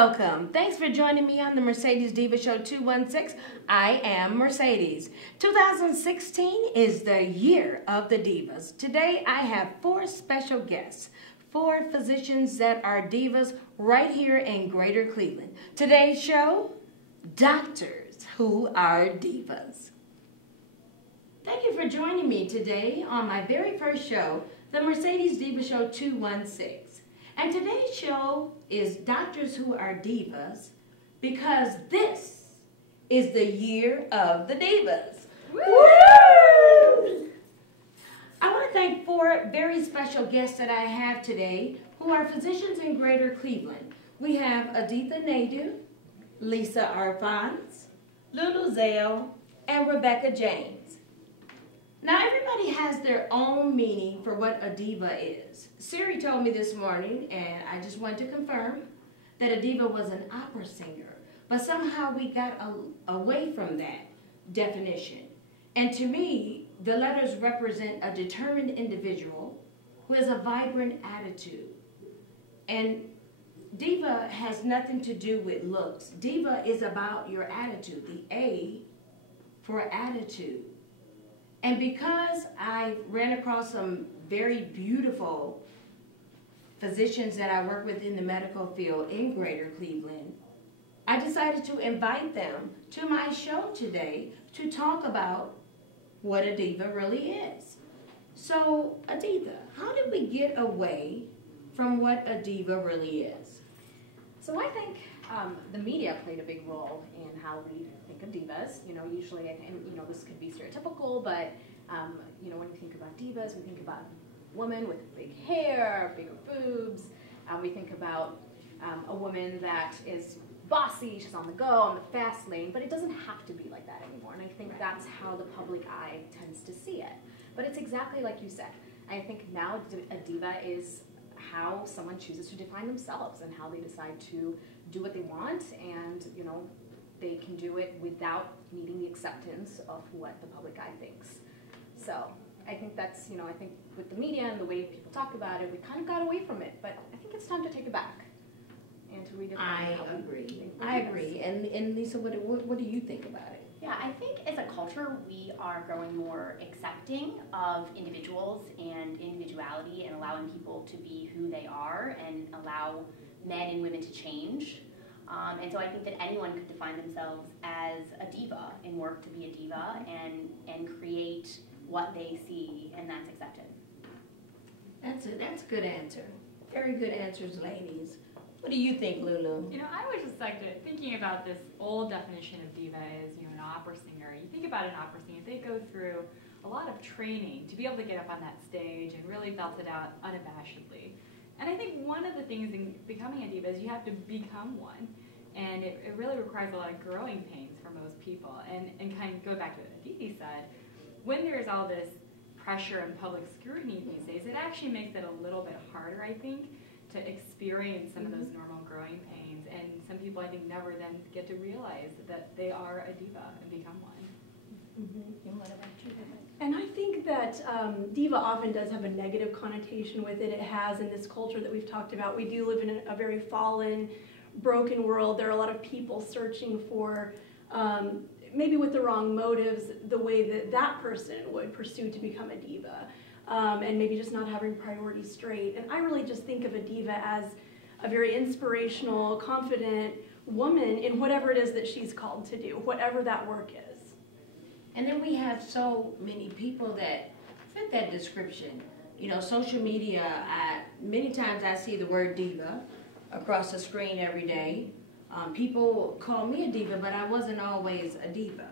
welcome. Thanks for joining me on the Mercedes Diva Show 216. I am Mercedes. 2016 is the year of the divas. Today I have 4 special guests, 4 physicians that are divas right here in Greater Cleveland. Today's show, doctors who are divas. Thank you for joining me today on my very first show, the Mercedes Diva Show 216. And today's show is Doctors Who Are Divas, because this is the year of the divas. Woo! I want to thank 4 very special guests that I have today who are physicians in Greater Cleveland. We have Aditha Naidu, Lisa Arfans, Lulu Zale, and Rebecca James. Now, everybody has their own meaning for what a diva is. Siri told me this morning, and I just want to confirm, that a diva was an opera singer. But somehow we got away from that definition. And to me, the letters represent a determined individual who has a vibrant attitude. And diva has nothing to do with looks. Diva is about your attitude, the A for attitude. And because I ran across some very beautiful physicians that I work with in the medical field in Greater Cleveland, I decided to invite them to my show today to talk about what a diva really is. So, Aditha, how did we get away from what a diva really is? So I think the media played a big role in how we think of divas. You know, usually, and you know, this could be stereotypical, but you know, when we think about divas, we think about women with big hair, bigger boobs. We think about a woman that is bossy, she's on the go, on the fast lane, but it doesn't have to be like that anymore. And I think that's how the public eye tends to see it. But it's exactly like you said. I think now a diva is how someone chooses to define themselves and how they decide to do what they want, and you know, they can do it without needing the acceptance of what the public eye thinks. So I think that's, you know, I think with the media and the way people talk about it, we kind of got away from it, but I think it's time to take it back and to redefine. I agree. And Lisa, what do you think about it? Yeah, I think as a culture, we are growing more accepting of individuals and individuality and allowing people to be who they are and allow men and women to change. And so I think that anyone could define themselves as a diva and work to be a diva and create what they see, and that's accepted. That's a good answer. Very good answers, ladies. What do you think, Lulu? You know, I was just like thinking about this old definition of diva as, you know, an opera singer. You think about an opera singer, they go through a lot of training to be able to get up on that stage and really belt it out unabashedly. And I think one of the things in becoming a diva is you have to become one. And it really requires a lot of growing pains for most people. And kind of go back to what Aditi said, when there's all this pressure and public scrutiny these days, it actually makes it a little bit harder, I think, to experience some of those normal growing pains. And some people, I think, never then get to realize that they are a diva and become one. And what about you? And I think that diva often does have a negative connotation with it. It has in this culture that we've talked about. We do live in a very fallen, broken world. There are a lot of people searching for, maybe with the wrong motives, the way that that person would pursue to become a diva. And maybe just not having priorities straight. And I really just think of a diva as a very inspirational, confident woman in whatever it is that she's called to do, whatever that work is. And then we have so many people that fit that description. You know, social media, many times I see the word diva across the screen every day. People call me a diva, but I wasn't always a diva.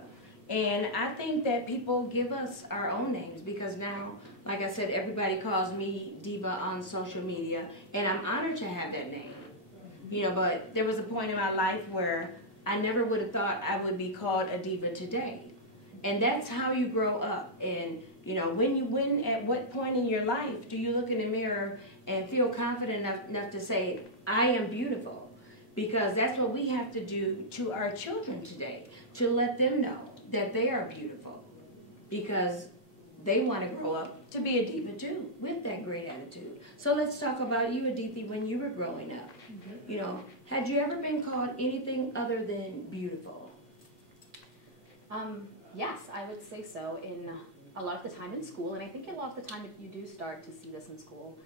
And I think that people give us our own names, because now, like I said, everybody calls me diva on social media, and I'm honored to have that name. You know, but there was a point in my life where I never would have thought I would be called a diva today. And that's how you grow up. And, you know, when at what point in your life do you look in the mirror and feel confident enough to say, I am beautiful? Because that's what we have to do to our children today, to let them know that they are beautiful. Because they want to grow up to be a diva too, with that great attitude. So let's talk about you, Aditi, when you were growing up. You know, had you ever been called anything other than beautiful? Yes, I would say so. In a lot of the time in school, and I think a lot of the time you do start to see this in school.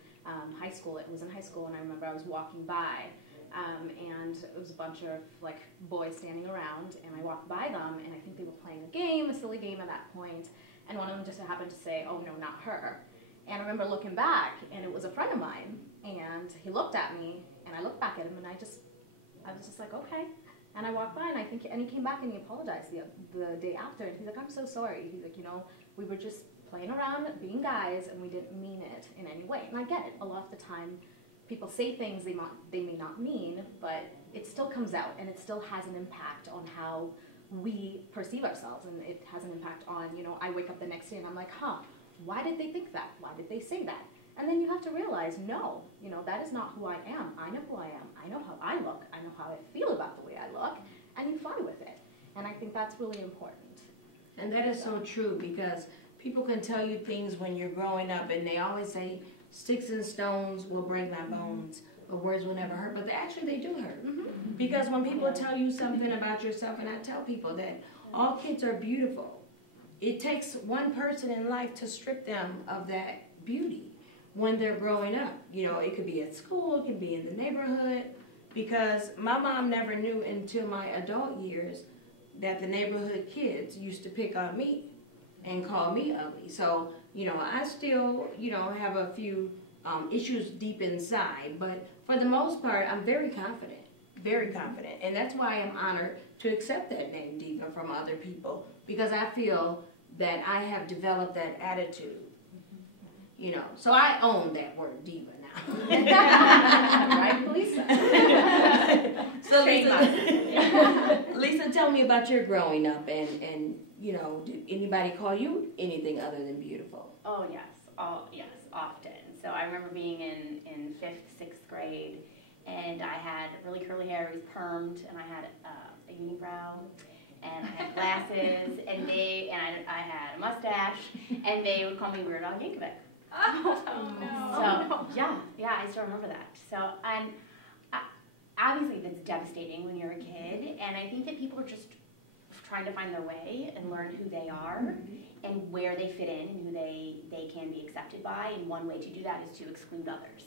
High school, it was in high school, and I remember I was walking by, and it was a bunch of like boys standing around, and I walked by them, and I think they were playing a game, a silly game at that point, and one of them just happened to say, "Oh no, not her." And I remember looking back, and it was a friend of mine, and he looked at me, and I looked back at him, and I was just like, okay. And I walked by, and he came back and he apologized the day after, and he's like, "I'm so sorry." He's like, we were just playing around, being guys, and we didn't mean it in any way. And I get it. A lot of the time, people say things they may not mean, but it still comes out, and it still has an impact on how we perceive ourselves, and it has an impact on, I wake up the next day and I'm like, why did they think that? Why did they say that? And then you have to realize, no, that is not who I am. I know who I am. I know how I look. I know how I feel about the way I look, and you fly with it. And I think that's really important. And that is so true, because people can tell you things when you're growing up, and they always say, sticks and stones will break my bones, or words will never hurt, but they do hurt. Because when people tell you something about yourself, and I tell people that all kids are beautiful, it takes one person in life to strip them of that beauty when they're growing up. It could be at school, it could be in the neighborhood, because my mom never knew until my adult years that the neighborhood kids used to pick on me and call me ugly. So, I still, have a few issues deep inside, but for the most part, I'm very confident. Very confident. And that's why I'm honored to accept that name, Diva, from other people, because I feel that I have developed that attitude. So I own that word, Diva, now. Right, Lisa? So Lisa, tell me about your growing up, and did anybody call you anything other than beautiful? Oh, yes. Yes, often. So I remember being in 5th, 6th grade, and I had really curly hair. It was permed, and I had a unibrow, and I had glasses, and I had a mustache, and they would call me Weird Al Yankovic. Oh, no. So, yeah, I still remember that. So, and obviously that's devastating when you're a kid, and I think that people are just trying to find their way and learn who they are and where they fit in and who they can be accepted by, and one way to do that is to exclude others,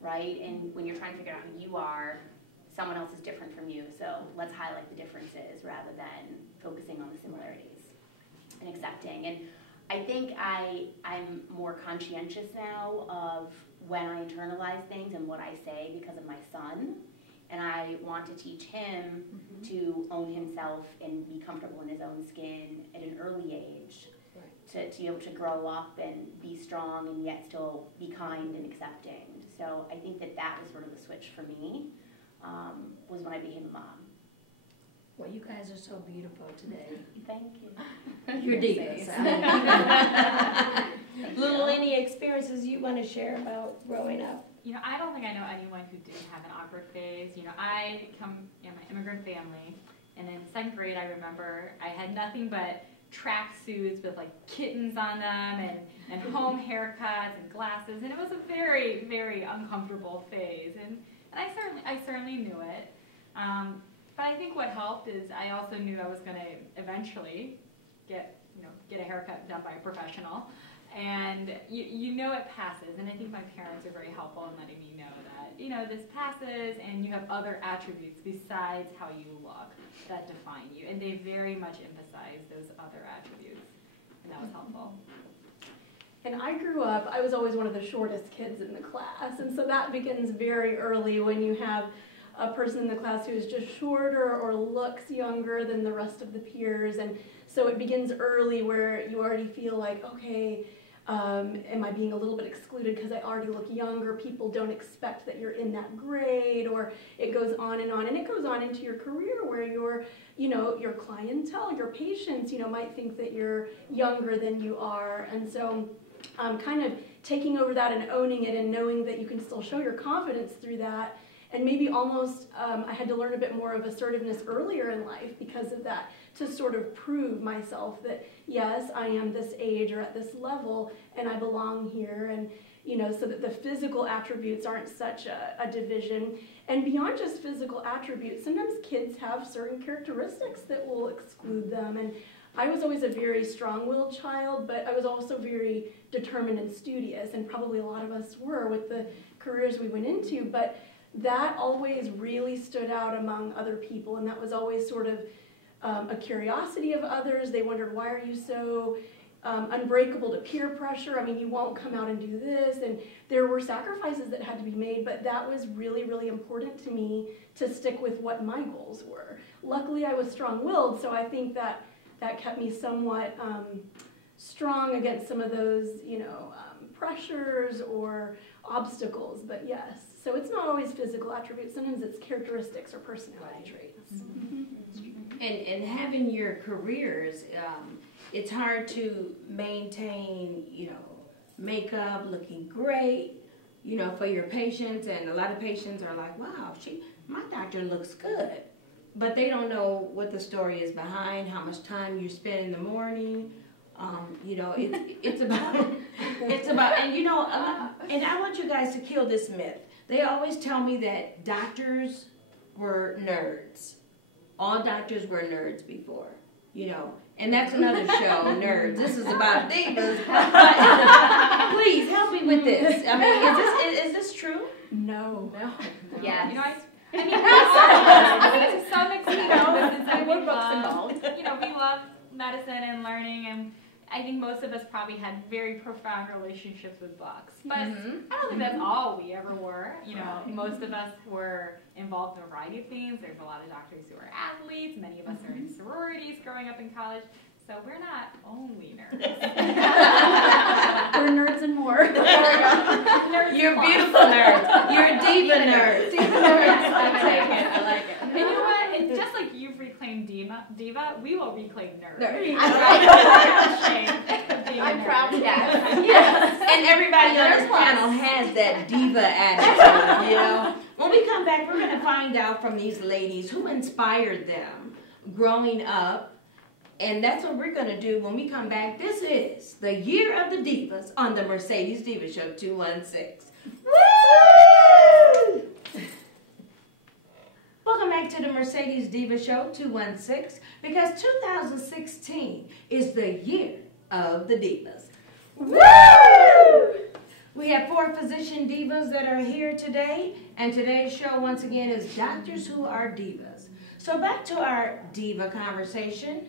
right? And when you're trying to figure out who you are, someone else is different from you, so let's highlight the differences rather than focusing on the similarities and accepting. And I think I'm more conscientious now of when I internalize things and what I say because of my son. And I want to teach him to own himself and be comfortable in his own skin at an early age, to be able to grow up and be strong and yet still be kind and accepting. So I think that was sort of the switch for me, was when I became a mom. Well, you guys are so beautiful today. Thank you. You're divas. Lulu, any experiences you want to share about growing up? I don't think I know anyone who didn't have an awkward phase. I come in an immigrant family, and in 2nd grade, I remember I had nothing but tracksuits with like kittens on them, and home haircuts and glasses, and it was a very, very uncomfortable phase, and I certainly knew it. But I think what helped is I also knew I was going to eventually get a haircut done by a professional. And it passes, and I think my parents are very helpful in letting me know that, this passes, and you have other attributes besides how you look that define you. And they very much emphasize those other attributes, and that was helpful. And I grew up, I was always one of the shortest kids in the class, and so that begins very early when you have a person in the class who is just shorter or looks younger than the rest of the peers, and so it begins early where you already feel like, okay, am I being a little bit excluded because I already look younger? People don't expect that you're in that grade, or it goes on, and it goes on into your career where your clientele, your patients, might think that you're younger than you are, and so kind of taking over that and owning it and knowing that you can still show your confidence through that. And maybe almost I had to learn a bit more of assertiveness earlier in life because of that, to sort of prove myself that, yes, I am this age or at this level, and I belong here, and, you know, so that the physical attributes aren't such a division. And beyond just physical attributes, sometimes kids have certain characteristics that will exclude them. And I was always a very strong-willed child, but I was also very determined and studious, and probably a lot of us were with the careers we went into. But that always really stood out among other people, and that was always sort of a curiosity of others. They wondered, why are you so unbreakable to peer pressure? I mean, you won't come out and do this. And there were sacrifices that had to be made, but that was really, really important to me to stick with what my goals were. Luckily, I was strong-willed, so I think that kept me somewhat strong against some of those, you know, pressures or obstacles. But yes, so it's not always physical attributes. Sometimes it's characteristics or personality traits. And having your careers, it's hard to maintain, you know, makeup, looking great, you know, for your patients. And a lot of patients are like, wow, my doctor looks good. But they don't know what the story is behind, how much time you spend in the morning. You know, it's about, and you know, and I want you guys to kill this myth. They always tell me that doctors were nerds. All doctors were nerds before, you know, and that's another show, Nerds. This is about divas. But please help me with this. I mean, is this true? No. Yes. You know, I mean, to some extent, there were books involved. You know, we love medicine and learning, and I think most of us probably had very profound relationships with books. But I don't think that's all we ever were. You know, most of us were involved in a variety of things. There's a lot of doctors who are athletes. Many of us are in sororities growing up in college. So we're not only nerds. We're nerds and more. Nerds You're plus. beautiful nerds. You're a diva nerd. Diva nerds. I like it. And you know what? And just like you've reclaimed diva, we will reclaim nerd. I'm proud of that. Yes. And everybody on this panel has that diva attitude, you know. When we come back, we're going to find out from these ladies who inspired them growing up. And that's what we're going to do when we come back. This is the Year of the Divas on the Mercedes Diva Show 216. Woo! Welcome back to the Mercedes Diva Show 216, because 2016 is the Year of the Divas. Woo! We have 4 physician divas that are here today, and today's show once again is Doctors Who Are Divas. So back to our diva conversation.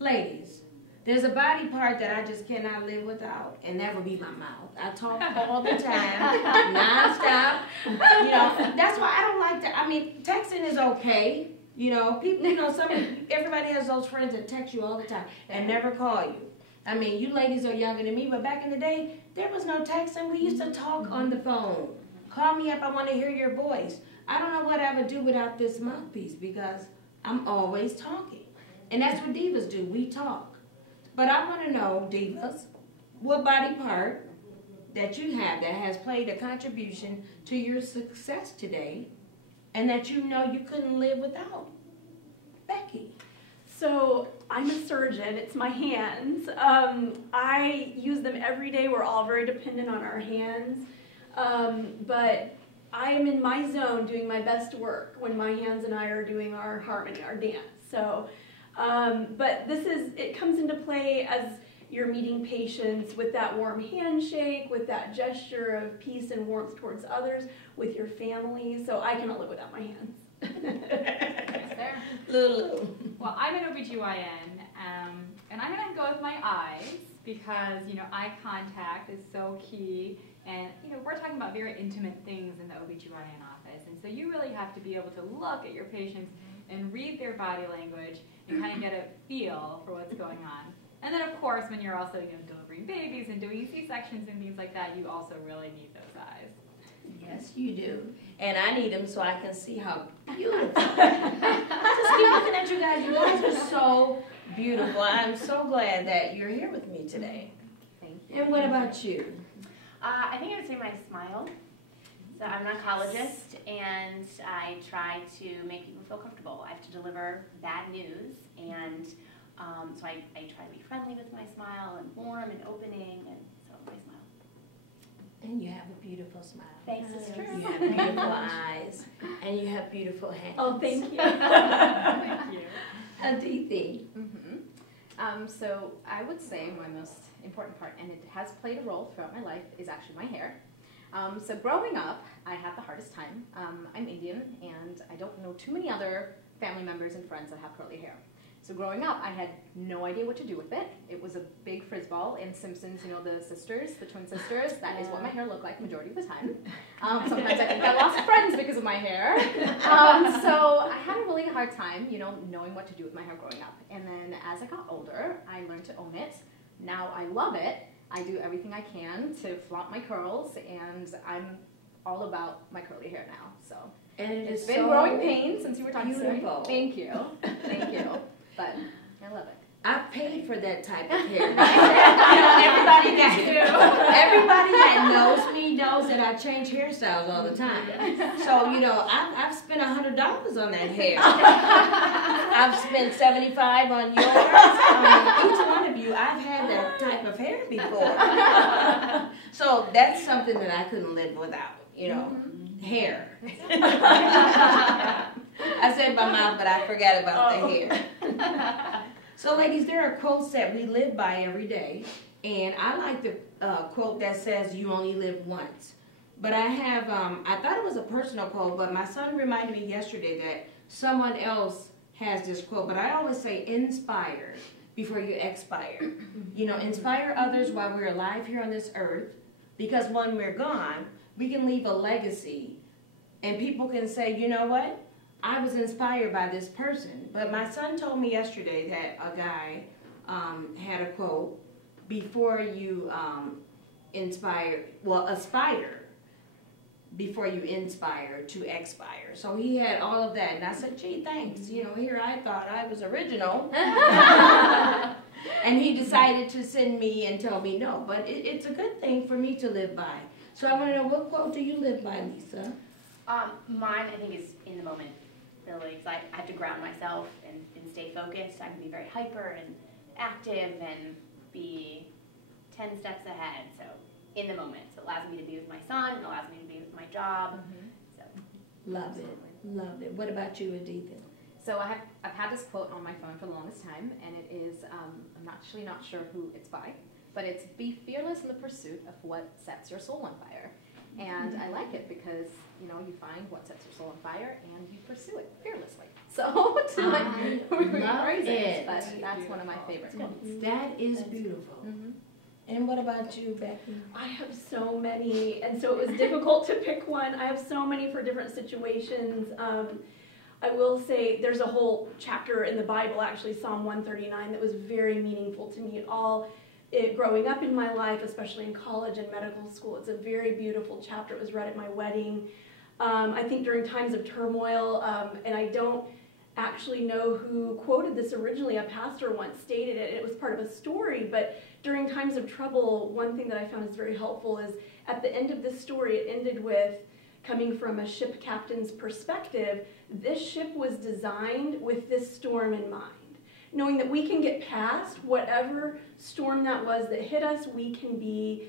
Ladies, there's a body part that I just cannot live without, and that would be my mouth. I talk all the time, nonstop. You know, that's why I don't like to. I mean, texting is okay. You know, people. You know, everybody has those friends that text you all the time and never call you. I mean, you ladies are younger than me, but back in the day, there was no texting. We used to talk on the phone. Call me up. I want to hear your voice. I don't know what I would do without this mouthpiece, because I'm always talking. And that's what divas do. We talk. But I want to know, divas, what body part that you have that has played a contribution to your success today, and that you know you couldn't live without? Becky. So I'm a surgeon. It's my hands. I use them every day. We're all very dependent on our hands. But I am in my zone doing my best work when my hands and I are doing our harmony, our dance. So, but it comes into play as you're meeting patients with that warm handshake, with that gesture of peace and warmth towards others, with your family. So I cannot live without my hands. There. Lulu. Well, I'm an OBGYN, and I'm going to go with my eyes, because, you know, eye contact is so key. And, you know, we're talking about very intimate things in the OBGYN office. And so you really have to be able to look at your patients and read their body language and kind of get a feel for what's going on. And then, of course, when you're also, you know, delivering babies and doing C-sections and things like that, you also really need those eyes. Yes, you do. And I need them so I can see how beautiful. I just keep looking at you guys. You guys are so beautiful. I'm so glad that you're here with me today. Thank you. And what about you? I think I would say my smile. So I'm an oncologist, and I try to make people feel comfortable. I have to deliver bad news, and So I try to be friendly with my smile and warm and opening, and so my smile. And you have a beautiful smile. Thanks, it's true. You have beautiful eyes, and you have beautiful hands. Oh, thank you. Thank you. Aditi. So I would say my most important part, and it has played a role throughout my life, is actually my hair. So growing up, I had the hardest time. I'm Indian, and I don't know too many other family members and friends that have curly hair. So growing up, I had no idea what to do with it. It was a big frizz ball. In Simpsons, you know, the sisters, the twin sisters, that is what my hair looked like majority of the time. Sometimes I think I lost friends because of my hair. So I had a really hard time, you know, knowing what to do with my hair growing up. And then as I got older, I learned to own it. Now I love it. I do everything I can to flaunt my curls, and I'm all about my curly hair now. So And it's been growing pains since you were talking to me. beautiful. Thank you. Thank you. But I love it. I paid for that type of hair. everybody that knows me knows that I change hairstyles all the time. So, you know, I've spent $100 on that hair. I've spent $75 on yours. Each one of you, I've had that type of hair before. So that's something that I couldn't live without, you know, hair. I said my mouth, but I forgot about the hair. So, ladies, there are quotes that we live by every day, and I like the quote that says, "You only live once." But I have, I thought it was a personal quote, but my son reminded me yesterday that someone else has this quote, but I always say, inspire before you expire. You know, inspire others while we're alive here on this earth, because when we're gone, we can leave a legacy, and people can say, you know what? I was inspired by this person. But my son told me yesterday that a guy had a quote, before you aspire before you inspire to expire. So he had all of that. And I said, gee, thanks. You know, here I thought I was original. And he decided to send me and tell me no. But it's a good thing for me to live by. So I want to know, what quote do you live by, Lisa? Mine, I think, is in the moment. Really, because I have to ground myself and stay focused. I can be very hyper and active and be 10 steps ahead. So in the moment. So it allows me to be with my son. It allows me to be with my job. So Love it. Love it. What about you, Aditha? So I've had this quote on my phone for the longest time, and it is, I'm actually not sure who it's by, but it's, "Be fearless in the pursuit of what sets your soul on fire." And I like it because, you know, you find what sets your soul on fire and you pursue it fearlessly. So to love it. But that's one of my favorite quotes. That is beautiful. And what about you, Becky? I have so many, and so it was difficult to pick one. I have so many for different situations. I will say there's a whole chapter in the Bible, actually, Psalm 139, that was very meaningful to me. Growing up in my life, especially in college and medical school, it's a very beautiful chapter. It was read at my wedding. I think during times of turmoil, and I don't actually know who quoted this originally. A pastor once stated it. It was part of a story, but during times of trouble, one thing that I found is very helpful is at the end of this story, it ended with, coming from a ship captain's perspective, this ship was designed with this storm in mind. Knowing that we can get past whatever storm that was that hit us, we can be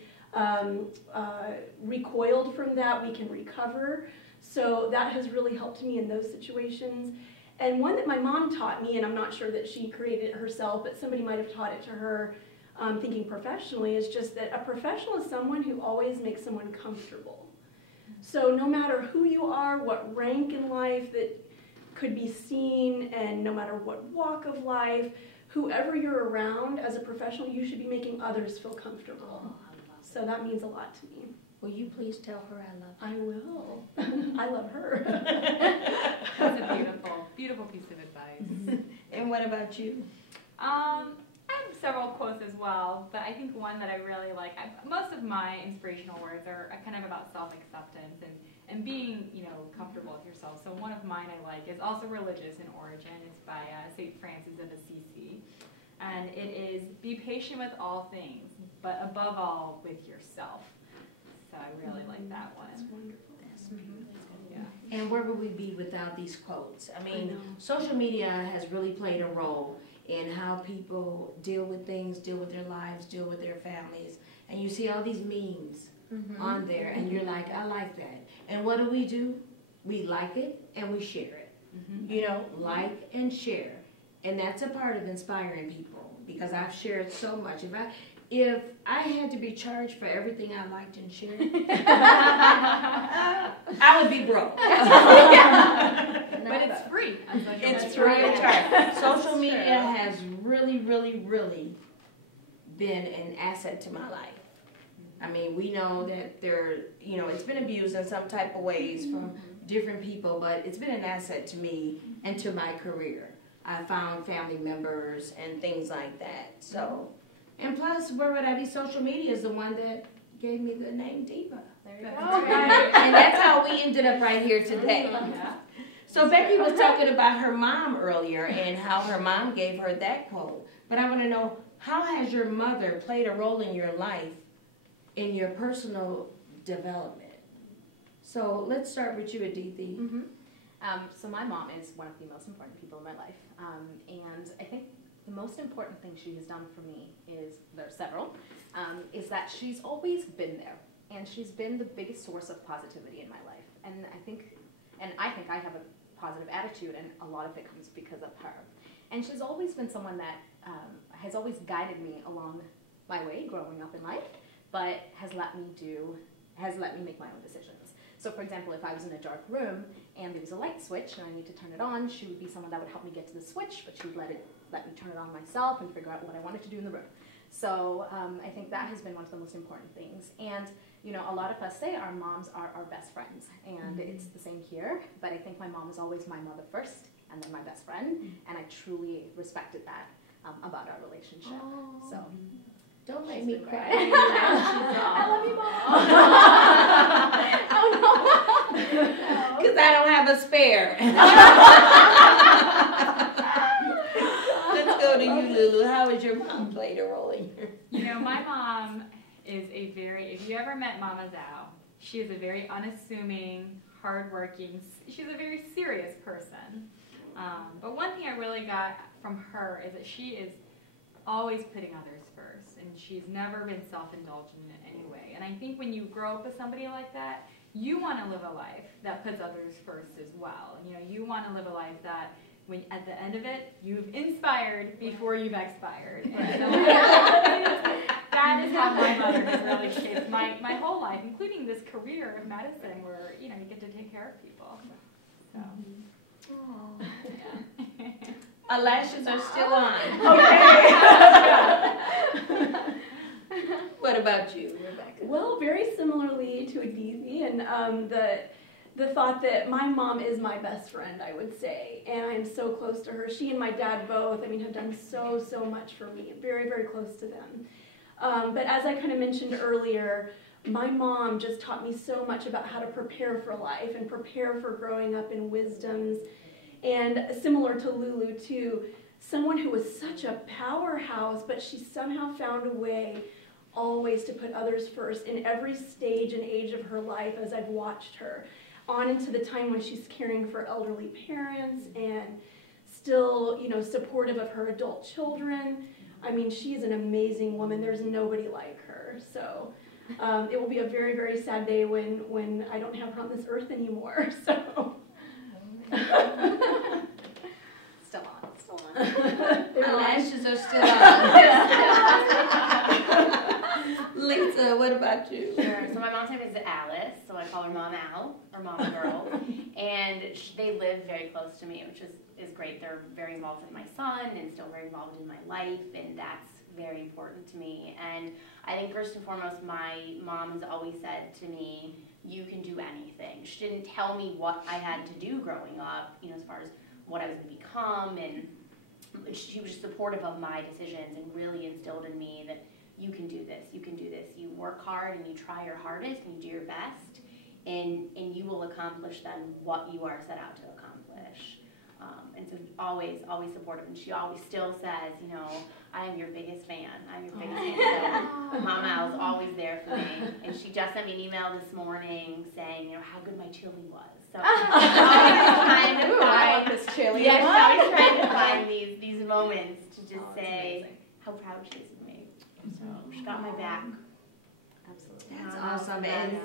recoiled from that, we can recover. So that has really helped me in those situations. And one that my mom taught me, and I'm not sure that she created it herself, but somebody might have taught it to her, thinking professionally, is just that a professional is someone who always makes someone comfortable. So no matter who you are, what rank in life that could be seen, and no matter what walk of life, whoever you're around as a professional, you should be making others feel comfortable. So that means a lot to me. Will you please tell her I love her? I will. I love her. That's a beautiful, beautiful piece of advice. And what about you? I have several quotes as well, but I think one that I really like, most of my inspirational words are kind of about self-acceptance and being, you know, comfortable with yourself. So one of mine I like is also religious in origin. It's by St. Francis of Assisi. And it is, "Be patient with all things, but above all with yourself." So I really like that one. That's wonderful. That's beautiful. Yeah. And where would we be without these quotes? I mean, social media has really played a role in how people deal with things, deal with their lives, deal with their families. And you see all these memes on there, and you're like, I like that. And what do? We like it and we share it. You know, like and share. And that's a part of inspiring people, because I've shared so much. If I had to be charged for everything I liked and shared, I would be broke. But it's free. It's free of charge. Social media has really, really, really been an asset to my life. I mean, we know that it's been abused in some type of ways from different people, but it's been an asset to me and to my career. I found family members and things like that. So, and plus, where would I be? Social media is the one that gave me the name Diva. There you go. And that's how we ended up right here today. So Becky was talking about her mom earlier and how her mom gave her that quote. But I want to know, how has your mother played a role in your life, in your personal development? So let's start with you, Aditi. So my mom is one of the most important people in my life. And I think the most important thing she has done for me there are several, is that she's always been there. And she's been the biggest source of positivity in my life. And I think I have a positive attitude, and a lot of it comes because of her. And she's always been someone that has always guided me along my way growing up in life, but has let me make my own decisions. So for example, if I was in a dark room and there was a light switch and I need to turn it on, she would be someone that would help me get to the switch, but she would let me turn it on myself and figure out what I wanted to do in the room. So I think that has been one of the most important things. And you know, a lot of us say our moms are our best friends, and it's the same here, but I think my mom is always my mother first and then my best friend, and I truly respected that about our relationship. So Don't make me cry. I love you, Mom. Oh, no. Because I don't have a spare. Let's go to you, Lulu. How has your mom played a role in your... You know, my mom is if you ever met Mama Zhao, she is a very unassuming, hardworking, she's a very serious person. But one thing I really got from her is that she is always putting others first, and she's never been self-indulgent in any way. And I think when you grow up with somebody like that, you want to live a life that puts others first as well. And, you know, you want to live a life that, when at the end of it, you've inspired before you've expired. And so that is how my mother has really shaped my whole life, including this career of medicine, where you get to take care of people. So. Yeah. Our lashes are still on. Okay. What about you, Rebecca? Well, very similarly to Aditi, and the thought that my mom is my best friend, I would say, and I'm so close to her. She and my dad both, have done so much for me. Very, very close to them. But as I kind of mentioned earlier, my mom just taught me so much about how to prepare for life and prepare for growing up in wisdoms. And similar to Lulu, too, someone who was such a powerhouse, but she somehow found a way always to put others first in every stage and age of her life as I've watched her, on into the time when she's caring for elderly parents and still, supportive of her adult children. She's an amazing woman. There's nobody like her. So it will be a very, very sad day when I don't have her on this earth anymore. So. Still on. My lashes are still on. Lisa, what about you? Sure. So my mom's name is Alice, so I call her Mom Al, or Mom Girl. And they live very close to me, which is great. They're very involved in my son and still very involved in my life, and that's very important to me. And I think first and foremost, my mom has always said to me, you can do anything. She didn't tell me what I had to do growing up, as far as what I was going to become, and she was supportive of my decisions and really instilled in me that you can do this, you can do this. You work hard and you try your hardest and you do your best, and you will accomplish then what you are set out to accomplish. And so always supportive, and she always still says, I am your biggest fan. I'm your biggest fan. So Mama Al is always there for me, and she just sent me an email this morning saying, how good my chili was. So I'm always trying to find this chili. Yes, I was trying to find these moments to just say how proud she is of me. So she got my back. Absolutely. That's awesome. And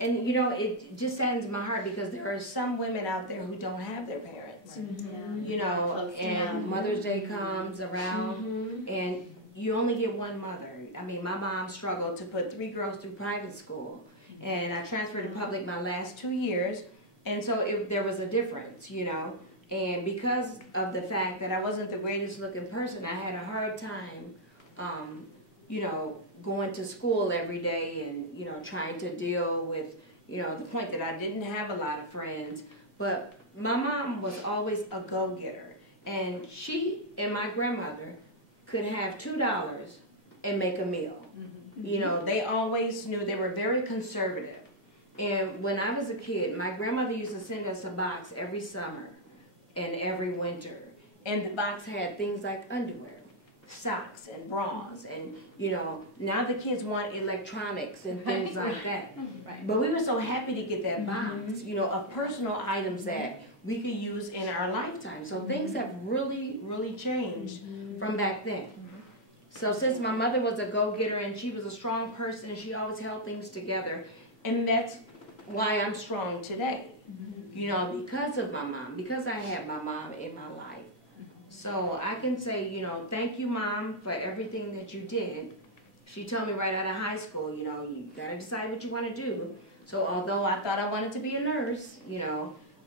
it just saddens my heart because there are some women out there who don't have their parents. And Mother's Day comes around and you only get one mother. I mean, my mom struggled to put 3 girls through private school, and I transferred to public my last 2 years, and so there was a difference, And because of the fact that I wasn't the greatest looking person, I had a hard time, going to school every day and, trying to deal with, the point that I didn't have a lot of friends. But my mom was always a go-getter. And she and my grandmother could have $2 and make a meal. They always knew, they were very conservative. And when I was a kid, my grandmother used to send us a box every summer and every winter. And the box had things like underwear, socks, and bras. And, now the kids want electronics and things like that. Right. But we were so happy to get that box, of personal items that we could use in our lifetime. So things have really, really changed from back then. So since my mother was a go-getter and she was a strong person and she always held things together, and that's why I'm strong today, because of my mom, because I had my mom in my life. So I can say, thank you, Mom, for everything that you did. She told me right out of high school, you got to decide what you want to do. So although I thought I wanted to be a nurse,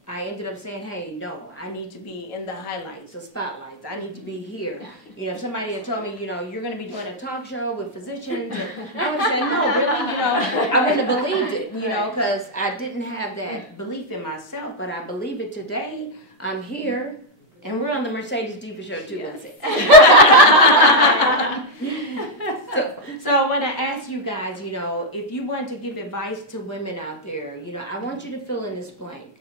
I ended up saying, hey, no, I need to be in the highlights, the spotlights. I need to be here. If somebody had told me, you're going to be doing a talk show with physicians, I would say, no, really, I wouldn't have believed it, because I didn't have that belief in myself. But I believe it today. I'm here, and we're on the Mercedes Diva Show, too. Yes. So I want to ask you guys, if you want to give advice to women out there, I want you to fill in this blank.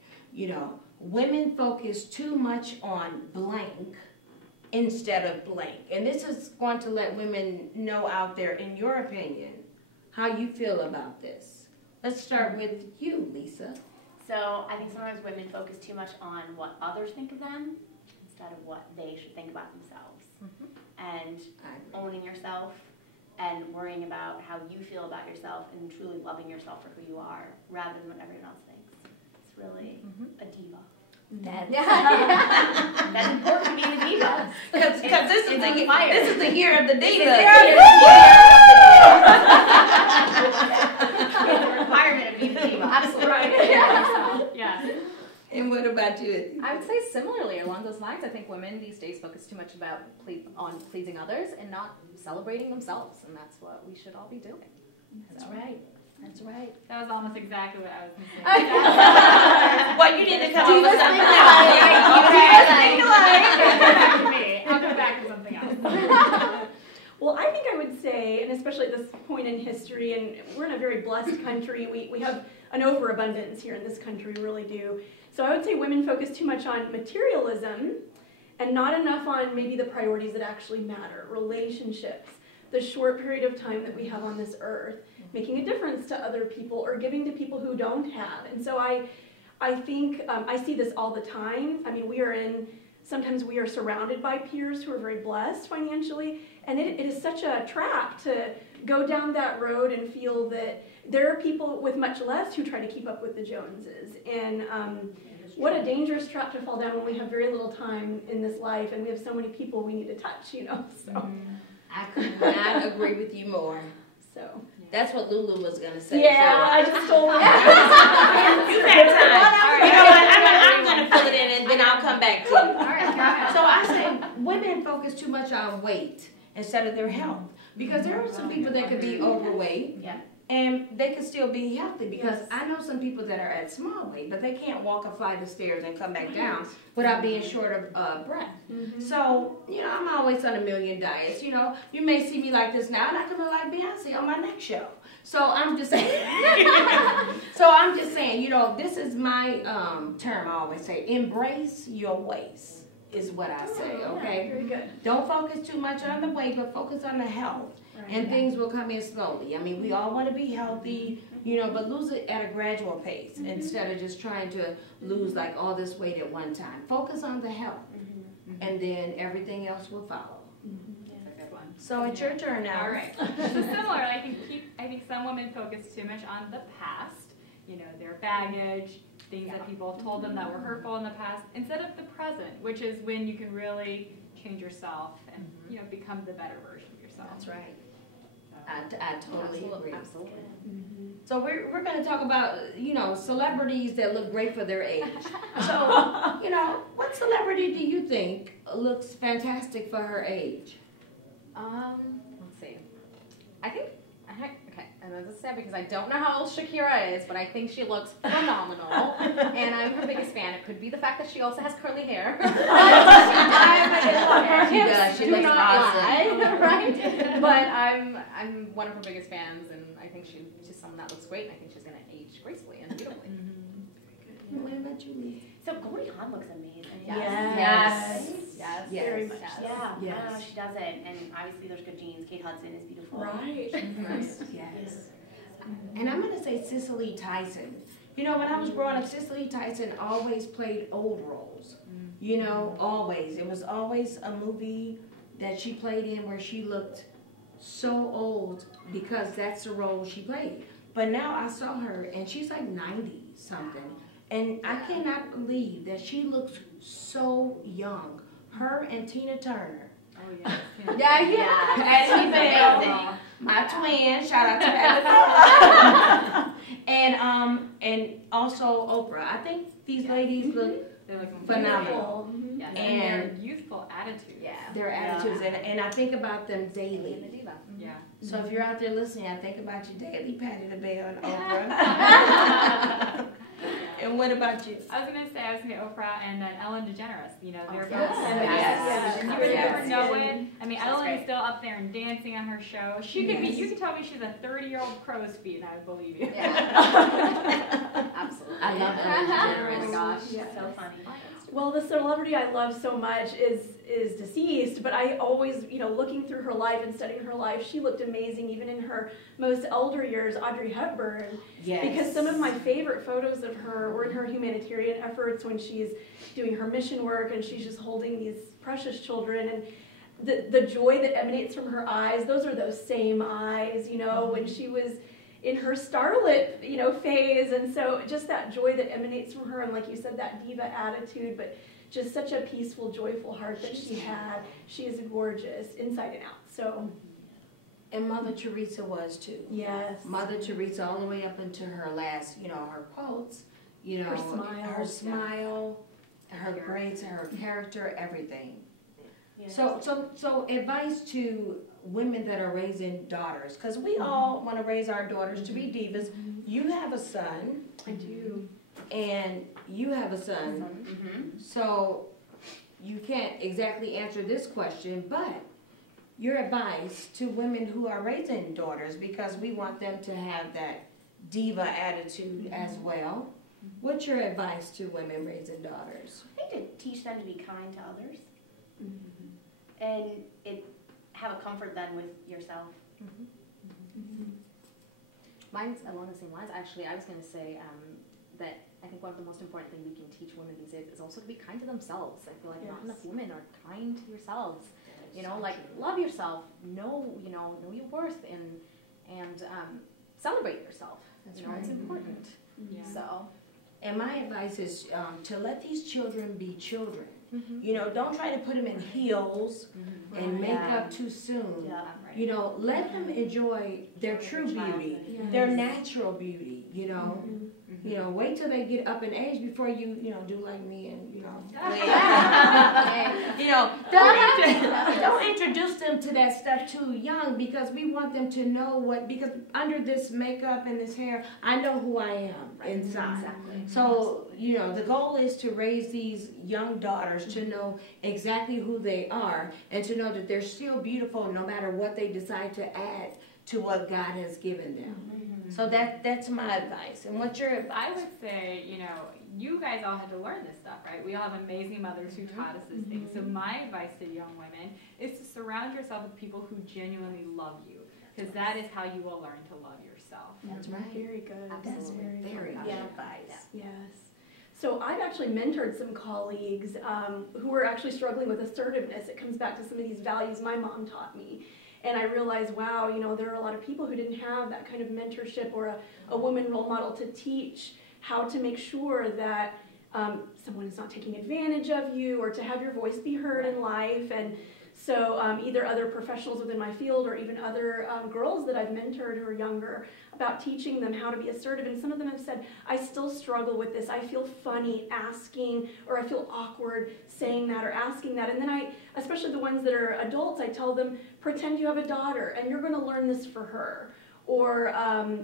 Women focus too much on blank instead of blank. And this is going to let women know out there, in your opinion, how you feel about this. Let's start with you, Lisa. So I think sometimes women focus too much on what others think of them instead of what they should think about themselves. And owning yourself and worrying about how you feel about yourself and truly loving yourself for who you are rather than what everyone else thinks. It's really a diva. That's important to be a diva. Because this is the year of the diva. It's a requirement of being a diva. Absolutely. Right. Yeah. And what about you? I would say similarly along those lines. I think women these days focus too much on pleasing others and not celebrating themselves, and that's what we should all be doing. That's right. That's right. That was almost exactly what I was going to say. Well, you didn't come up with something else. I'll come back to something else. Well, I think I would say, and especially at this point in history, and we're in a very blessed country, we have an overabundance here in this country, we really do. So I would say women focus too much on materialism and not enough on maybe the priorities that actually matter, relationships, the short period of time that we have on this earth, making a difference to other people or giving to people who don't have. And so I think I see this all the time. I mean, sometimes we are surrounded by peers who are very blessed financially, and it is such a trap to go down that road and feel that there are people with much less who try to keep up with the Joneses. And what a dangerous trap to fall down when we have very little time in this life and we have so many people we need to touch, So I could not agree with you more. So that's what Lulu was going to say. yeah, I just told her. You had time. You know what? I'm going to fill it in and then I'll come back to you. All right, go ahead. So I say women focus too much on weight instead of their health. Because there are some people that could be overweight and they could still be healthy. Because I know some people that are at small weight, but they can't walk a flight of stairs and come back down without being short of breath. So, I'm always on a million diets. You may see me like this now, and I could look like Beyonce on my next show. So I'm just saying, this is my term I always say, embrace your waist. is what I say, okay? Very good. Don't focus too much on the weight, but focus on the health. And things will come in slowly. I mean, we all want to be healthy, you know, but lose it at a gradual pace instead of just trying to lose like all this weight at one time. Focus on the health, and then everything else will follow. That's a good one. So it's your turn now. All right. So similar, I think some women focus too much on the past, you know, their baggage, things that people have told them that were hurtful in the past, instead of the present, which is when you can really change yourself and, you know, become the better version of yourself. That's right. I totally agree. Absolutely. So we're going to talk about, you know, celebrities that look great for their age. So, you know, what celebrity do you think looks fantastic for her age? Let's see. Okay, and this is sad because I don't know how old Shakira is, but I think she looks phenomenal, and I'm her biggest fan. It could be the fact that she also has curly hair. She does. She looks awesome. Right? But I'm one of her biggest fans, and I think she's someone that looks great, and I think she's going to age gracefully and beautifully. What about you, Lisa? So Goldie Hawn looks amazing. Yes. Yes. Very much Yes. so. Yeah, Yes. no, she doesn't. And obviously there's good genes. Kate Hudson is beautiful. Right. Yes. And I'm going to say Cicely Tyson. You know, when I was growing up, Cicely Tyson always played old roles. You know, always. It was always a movie that she played in where she looked so old because that's the role she played. But now I saw her and she's like 90 something. And I cannot believe that she looks so young. Her and Tina Turner. Oh, yes. Yeah. And She's amazing. my twin, shout out to Ellen. And also Oprah. I think these ladies look They look phenomenal. Yes. And their youthful attitudes. Yeah. Their attitudes, and I think about them daily. And the Diva. Yeah. So if you're out there listening, I think about you daily, Patty LaBelle and Oprah. And what about you? I was going to say Oprah and then Ellen DeGeneres. You know, they're Yes. both Yes. You would never know it. I mean, Ellen is still up there and dancing on her show. She could be. You could tell me she's a 30-year-old crow's feet, and I would believe you. Yeah. Absolutely. I love Ellen DeGeneres. Oh my gosh. Yeah. So funny. Well, the celebrity I love so much is deceased, but I always, you know, looking through her life and studying her life, she looked amazing even in her most elder years, Audrey Hepburn. Yes. Because some of my favorite photos of her were in her humanitarian efforts when she's doing her mission work and she's just holding these precious children, and the joy that emanates from her eyes, those are those same eyes, you know, when she was in her starlet, you know, phase. And so just that joy that emanates from her, and like you said, that diva attitude, but just such a peaceful, joyful heart that she had. She is gorgeous inside and out. So, And Mother Teresa was too. yes. Mother Teresa all the way up into her last, you know, her quotes, you know, Her smile. her grace, her character, everything. Yeah. So advice to women that are raising daughters, because we all want to raise our daughters to be divas. You have a son, I do. and you have a son, so you can't exactly answer this question, but your advice to women who are raising daughters, because we want them to have that diva attitude as well. What's your advice to women raising daughters? I think to teach them to be kind to others. And have a comfort then with yourself. Mine's along the same lines. Actually, I was going to say that I think one of the most important things we can teach women these days is also to be kind to themselves. I feel like not enough women are kind to yourselves. You know, like love yourself, know your worth, and celebrate yourself. That's you know, right. it's important. Yeah. So. And my advice is to let these children be children. You know, don't try to put them in heels and make up too soon. Yeah. You know, let them enjoy their true beauty, their natural beauty, you know. You know, wait till they get up in age before you do like me and, you know. Don't introduce them to that stuff too young, because we want them to know because under this makeup and this hair, I know who I am inside. Exactly. So, you know, the goal is to raise these young daughters to know exactly who they are and to know that they're still beautiful no matter what they decide to add to what God has given them. So that's my advice. And what's your advice? I would say, you know, you guys all had to learn this stuff, right? We all have amazing mothers who taught us these things. So my advice to young women is to surround yourself with people who genuinely love you, because that is how you will learn to love yourself. That's right. Very good. That's very good Yeah. advice. Yes. So I've actually mentored some colleagues who are actually struggling with assertiveness. It comes back to some of these values my mom taught me. And I realized, wow, you know, there are a lot of people who didn't have that kind of mentorship or a woman role model to teach how to make sure that someone is not taking advantage of you, or to have your voice be heard in life. And so either other professionals within my field or even other girls that I've mentored who are younger, about teaching them how to be assertive. And some of them have said, I still struggle with this. I feel funny asking, or I feel awkward saying that or asking that. And then especially the ones that are adults, I tell them, pretend you have a daughter and you're going to learn this for her. Or,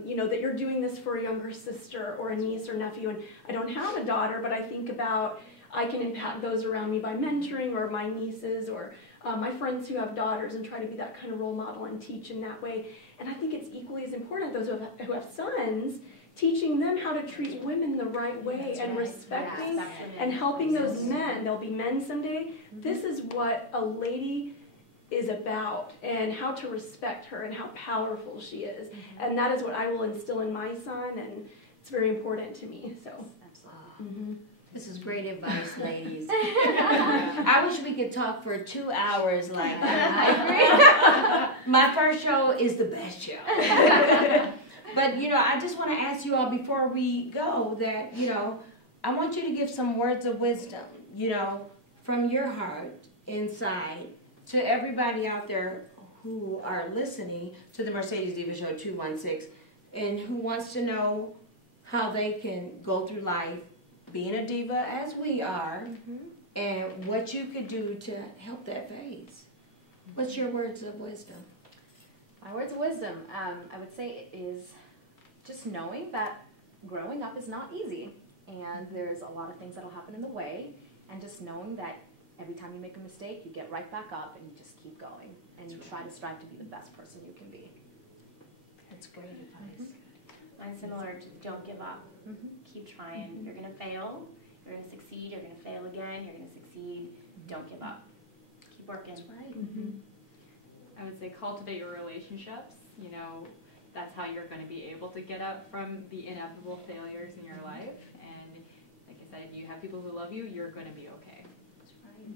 you know, that you're doing this for a younger sister or a niece or nephew. And I don't have a daughter, but I think about I can impact those around me by mentoring, or my nieces, or my friends who have daughters, and try to be that kind of role model and teach in that way. And I think it's equally as important, those who have sons, teaching them how to treat women the right way, and respecting and helping those men. There'll be men someday. This is what a lady is about, and how to respect her and how powerful she is. And that is what I will instill in my son, and it's very important to me. So Absolutely. This is great advice, ladies. I wish we could talk for 2 hours like that. My first show is the best show. But, you know, I just want to ask you all before we go that, you know, I want you to give some words of wisdom, you know, from your heart inside to everybody out there who are listening to the Mercedes Diva Show 216, and who wants to know how they can go through life being a diva as we are, and what you could do to help that phase. What's your words of wisdom? My words of wisdom, I would say, is just knowing that growing up is not easy, and there's a lot of things that will happen in the way, and just knowing that every time you make a mistake, you get right back up and you just keep going, and you try to strive to be the best person you can be. That's great advice. I'm similar to don't give up. Keep trying. You're going to fail. You're going to succeed. You're going to fail again. You're going to succeed. Don't give up. Keep working. That's right. I would say cultivate your relationships. You know, that's how you're going to be able to get up from the inevitable failures in your life. And like I said, if you have people who love you, you're going to be okay. That's right.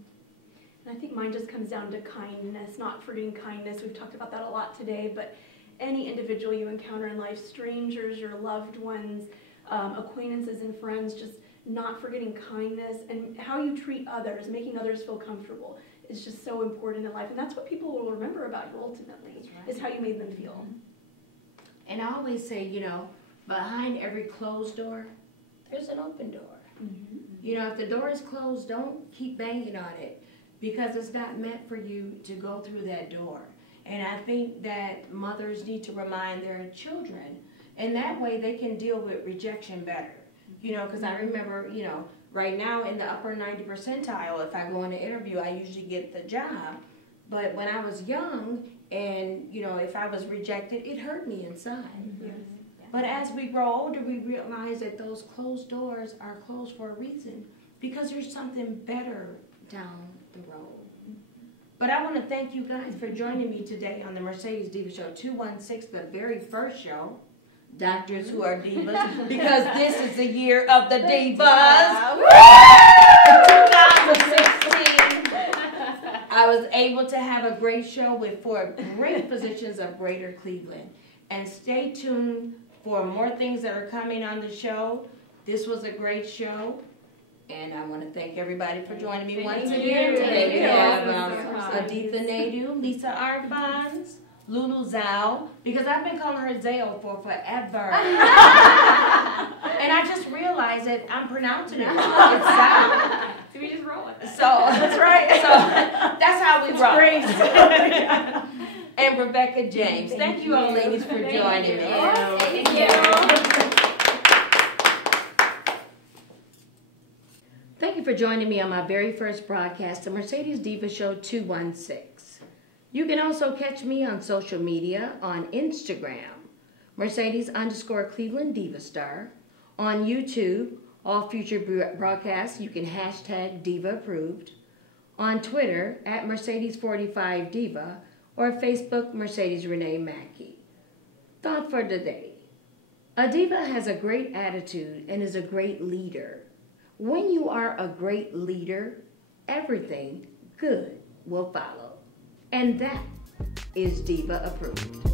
And I think mine just comes down to kindness, not forgetting kindness. We've talked about that a lot today, but any individual you encounter in life, strangers, your loved ones, acquaintances and friends, just not forgetting kindness, and how you treat others, making others feel comfortable, is just so important in life. And that's what people will remember about you ultimately, is how you made them feel. And I always say, you know, behind every closed door, there's an open door. You know, if the door is closed, don't keep banging on it, because it's not meant for you to go through that door. And I think that mothers need to remind their children, and that way they can deal with rejection better. You know, because I remember, you know, right now in the upper 90 percentile, if I go on an interview, I usually get the job. But when I was young, and, you know, if I was rejected, it hurt me inside. But as we grow older, we realize that those closed doors are closed for a reason, because there's something better down the road. But I want to thank you guys for joining me today on the Mercedes Diva Show 216, the very first show, Doctors Who Are Divas, because this is the year of the Divas. 2016. I was able to have a great show with 4 great physicians of Greater Cleveland. And stay tuned for more things that are coming on the show. This was a great show. And I want to thank everybody for joining me once again. Today we have Aditha Naidu, Lisa Arfons, Lulu Zhao, because I've been calling her Zhao for forever. And I just realized that I'm pronouncing it wrong. It's Zhao. So we just roll with it. So that's right. So that's how we roll. And Rebecca James. Thank you all, ladies, for joining me. Thank you. Thank you for joining me on my very first broadcast, the Mercedes Diva Show 216. You can also catch me on social media on Instagram, Mercedes_Cleveland Diva Star. On YouTube, all future broadcasts, you can hashtag Diva Approved. On Twitter, at Mercedes45Diva, or Facebook, Mercedes Renee Mackey. Thought for today. A diva has a great attitude and is a great leader. When you are a great leader, everything good will follow. And that is Diva Approved.